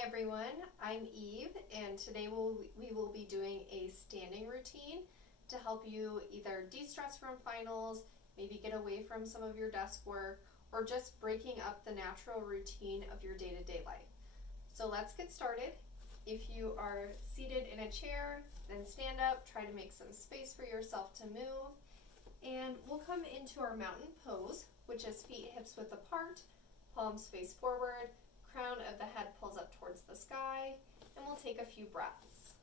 Hi everyone, I'm Eve, and today we will be doing a standing routine to help you either de-stress from finals, maybe get away from some of your desk work, or just breaking up the natural routine of your day-to-day life. So let's get started. If you are seated in a chair, then stand up, try to make some space for yourself to move, and we'll come into our mountain pose, which is feet hips width apart, palms face forward, crown of the head pulls up towards the sky, and we'll take a few breaths.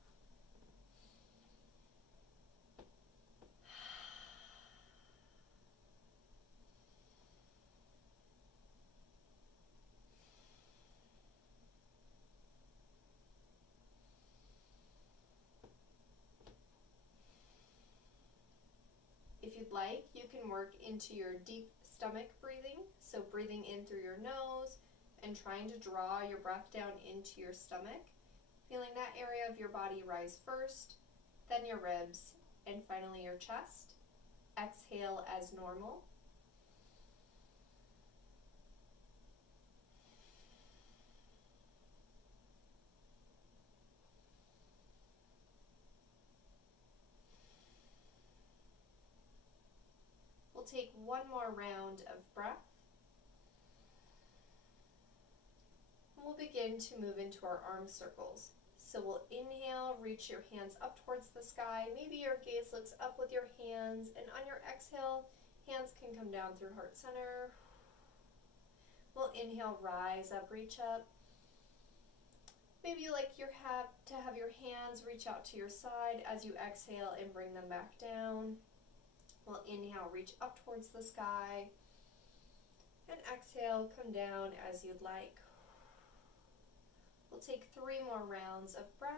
If you'd like, you can work into your deep stomach breathing, so breathing in through your nose and trying to draw your breath down into your stomach, feeling that area of your body rise first, then your ribs, and finally your chest. Exhale as normal. We'll take one more round of breath. And we'll begin to move into our arm circles. So we'll inhale, reach your hands up towards the sky. Maybe your gaze looks up with your hands, and on your exhale, hands can come down through heart center. We'll inhale, rise up, reach up. Maybe you like to have your hands reach out to your side as you exhale and bring them back down. We'll inhale, reach up towards the sky, and exhale, come down as you'd like. We'll take 3 more rounds of breath.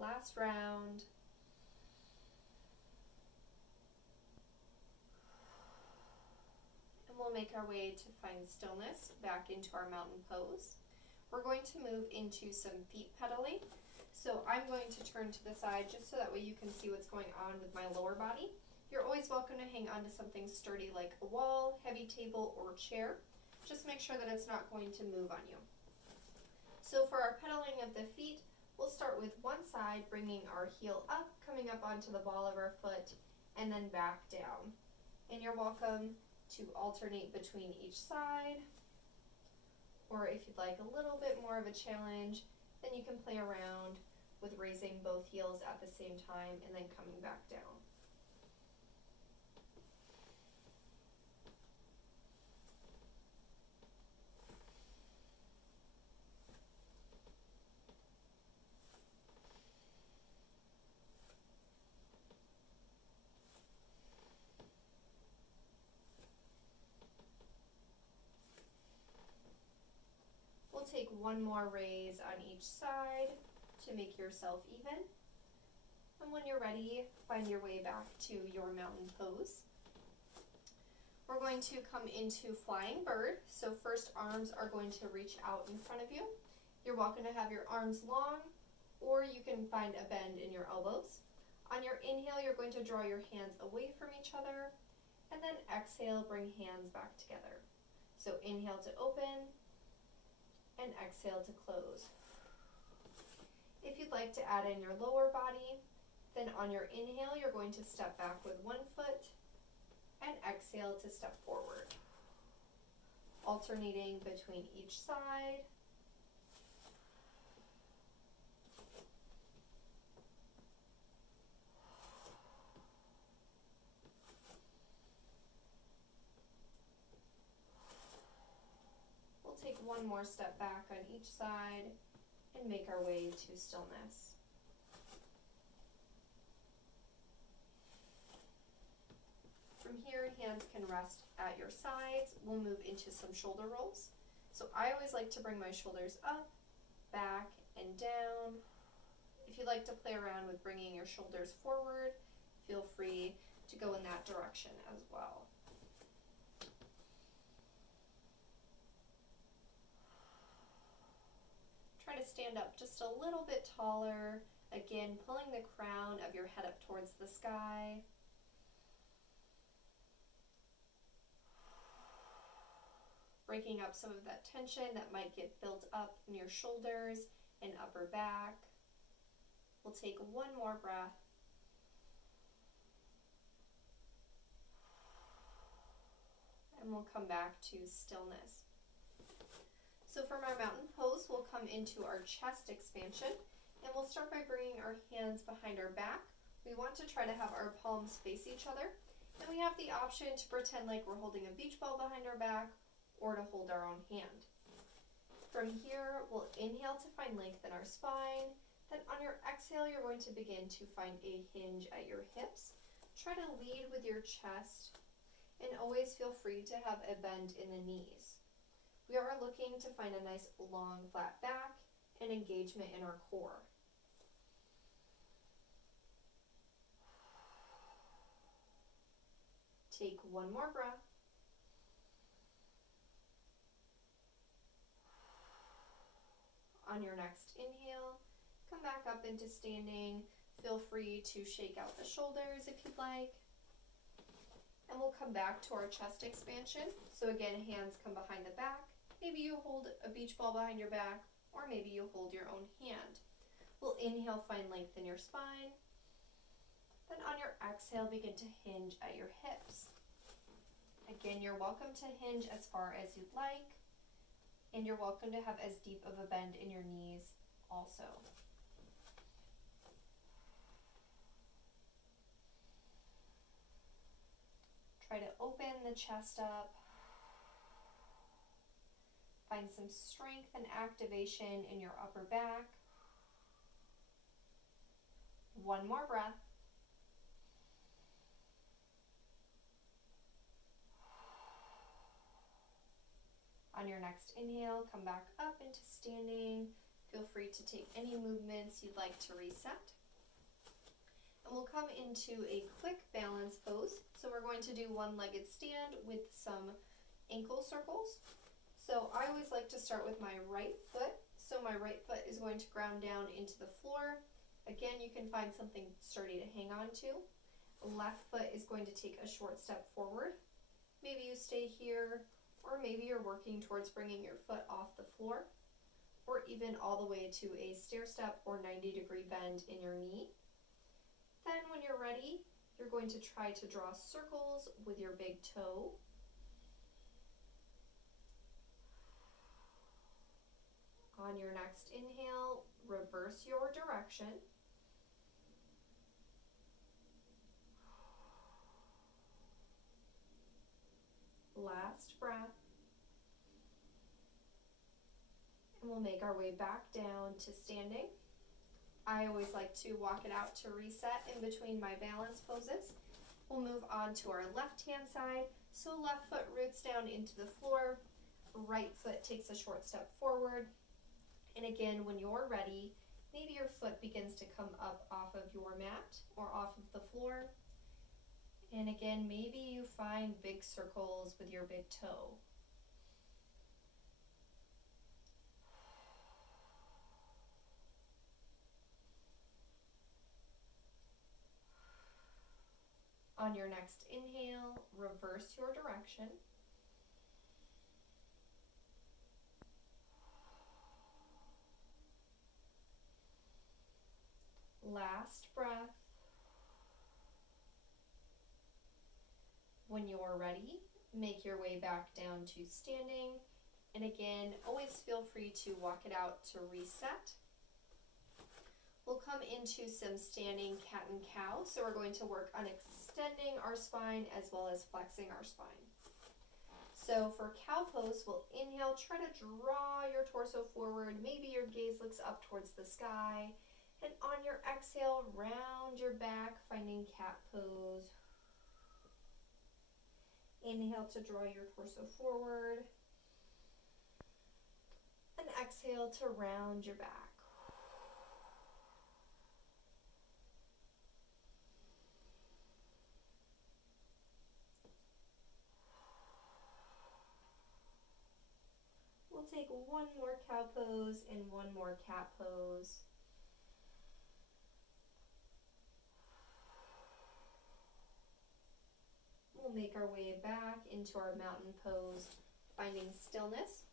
Last round. And we'll make our way to find stillness back into our mountain pose. We're going to move into some feet pedaling. So I'm going to turn to the side just so that way you can see what's going on with my lower body. You're always welcome to hang onto something sturdy like a wall, heavy table, or chair. Just make sure that it's not going to move on you. So for our pedaling of the feet, we'll start with one side, bringing our heel up, coming up onto the ball of our foot, and then back down. And you're welcome to alternate between each side, or if you'd like a little bit more of a challenge, then you can play around with raising both heels at the same time and then coming back down. We'll take one more raise on each side to make yourself even. And when you're ready, find your way back to your mountain pose. We're going to come into flying bird. So first, arms are going to reach out in front of you. You're welcome to have your arms long, or you can find a bend in your elbows. On your inhale, you're going to draw your hands away from each other, and then exhale, bring hands back together. So inhale to open, and exhale to close. If you'd like to add in your lower body, then on your inhale, you're going to step back with one foot, and exhale to step forward. Alternating between each side. We'll take one more step back on each side and make our way to stillness. From here, hands can rest at your sides. We'll move into some shoulder rolls. So I always like to bring my shoulders up, back, and down. If you'd like to play around with bringing your shoulders forward, feel free to go in that direction as well. Try to stand up just a little bit taller Again, pulling the crown of your head up towards the sky. Breaking up some of that tension that might get built up in your shoulders and upper back. We'll take one more breath. And we'll come back to stillness. So from our mountain pose, we'll come into our chest expansion, and we'll start by bringing our hands behind our back. We want to try to have our palms face each other, and we have the option to pretend like we're holding a beach ball behind our back or to hold our own hand. From here, we'll inhale to find length in our spine. Then on your exhale, you're going to begin to find a hinge at your hips. Try to lead with your chest, and always feel free to have a bend in the knees. We are looking to find a nice long flat back and engagement in our core. Take one more breath. On your next inhale, come back up into standing. Feel free to shake out the shoulders if you'd like. And we'll come back to our chest expansion. So again, hands come behind the back. Maybe you hold a beach ball behind your back, or maybe you hold your own hand. We'll inhale, find length in your spine. Then on your exhale, begin to hinge at your hips. Again, you're welcome to hinge as far as you'd like, and you're welcome to have as deep of a bend in your knees also. Try to open the chest up. Find some strength and activation in your upper back. One more breath. On your next inhale, come back up into standing. Feel free to take any movements you'd like to reset. And we'll come into a quick balance pose. So we're going to do one-legged stand with some ankle circles. So I always like to start with my right foot. So my right foot is going to ground down into the floor. Again, you can find something sturdy to hang on to. Left foot is going to take a short step forward. Maybe you stay here, or maybe you're working towards bringing your foot off the floor, or even all the way to a stair step or 90-degree bend in your knee. Then when you're ready, you're going to try to draw circles with your big toe. On your next inhale, reverse your direction. Last breath. And we'll make our way back down to standing. I always like to walk it out to reset in between my balance poses. We'll move on to our left-hand side. So left foot roots down into the floor. Right foot takes a short step forward. And again, when you're ready, maybe your foot begins to come up off of your mat or off of the floor. And again, maybe you find big circles with your big toe. On your next inhale, reverse your direction. Last breath. When you're ready, make your way back down to standing. And again, always feel free to walk it out to reset. We'll come into some standing cat and cow. So we're going to work on extending our spine as well as flexing our spine. So for cow pose, we'll inhale, try to draw your torso forward. Maybe your gaze looks up towards the sky. And on your exhale, round your back, finding cat pose. Inhale to draw your torso forward. And exhale to round your back. We'll take one more cow pose and one more cat pose. make our way back into our mountain pose, finding stillness.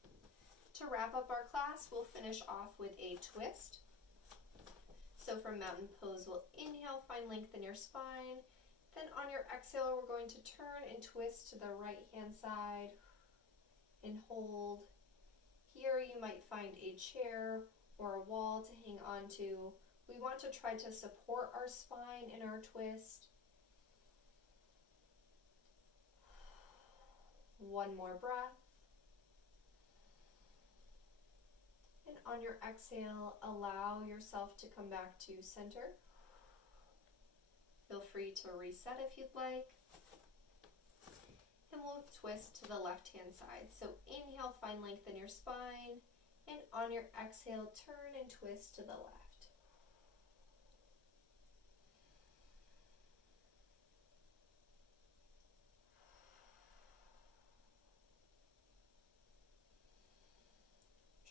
To wrap up our class, we'll finish off with a twist. So from mountain pose, we'll inhale, find length in your spine. Then on your exhale, we're going to turn and twist to the right hand side and hold. Here you might find a chair or a wall to hang on to. We want to try to support our spine in our twist. One more breath. And on your exhale, allow yourself to come back to center. Feel free to reset if you'd like. And we'll twist to the left-hand side. So inhale, find length in your spine. And on your exhale, turn and twist to the left.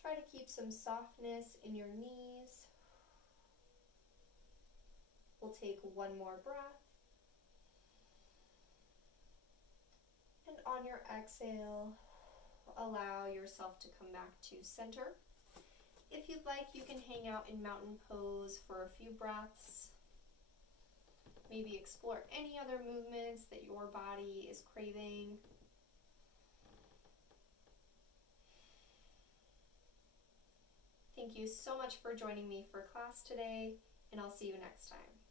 Try to keep some softness in your knees. We'll take one more breath. And on your exhale, allow yourself to come back to center. If you'd like, you can hang out in mountain pose for a few breaths. Maybe explore any other movements that your body is craving. Thank you so much for joining me for class today, and I'll see you next time.